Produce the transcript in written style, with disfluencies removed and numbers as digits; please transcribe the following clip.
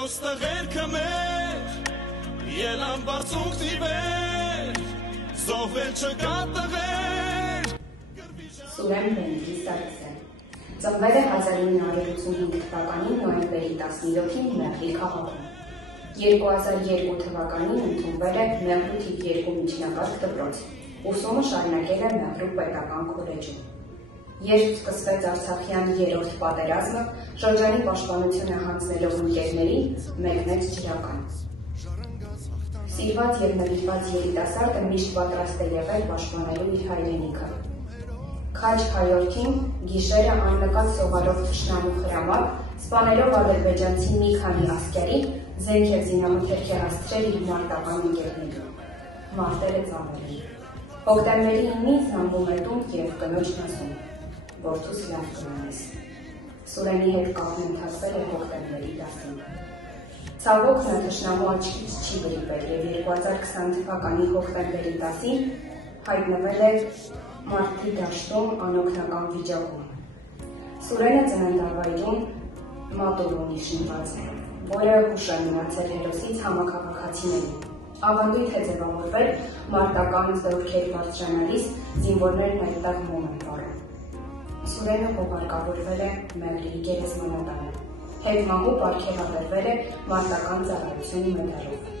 տղերքը մեր, ելան բարձունքնի վեր, զոհվել չկա տղեր։ Սուրեն Բենգիսարցեն ծնվել է 1985 թվականին նոյեմբերի 17-ին Մեղրի քաղաքում։ 2002 թվականին ընդունվել է Մեղրու թիվ 2 միջնակարգ դպրոց, ուսումը շարունակել է Մեղրու պետական քոլեջում։ Երբ սկսվեց Արցախյան երրորդ պատերազմը, շրջանի պաշտպանությունը հանձնելով ընկերներին, մեկնեց ջրական։ Սիրված և նվիրված երիտասարդը միշտ պատրաստ է եղել պաշտպանելու իր հայրենիքը։ Քաջ հայորդին գիշերը աննկատ սովարով թշնամու հրամար, սպանելով ադրբեջանցի մի քանի ասկերի, զենք և զինամթերք է հասցրել իր մարտական ընկերներին։ Մարտերը ծանր էին։ Հոկտեմբերի 9-ին զանգում է տուն և կնոջն ասում. «Որդուս լավ կմնես»։ Սուրենի հետ կապն ընթացվել է հոկտեմբերի 10-ին։ Ցավոք նա թշնամու աչքից չի գրիպել և 2020 թվականի հոկտեմբերի 10-ին հայտնվել է Մարտի դաշտում անօգնական վիճակում։ Սուրենը ծննդավայրում մատուռ ունի շինված, որը հուշ է մնացել հերոսից համաքաղաքացիներին։ Ավանդույթ է ձևավորվել մարտական զորքեր բարձրանալիս զինվորներն այդտեղ մոմ են վառում։ Սուրենը հողարկավորվել է Մեղրի գերեզմանատանը, հետմահու պարգևատրվել է մարտական ծառայություն մեդալով։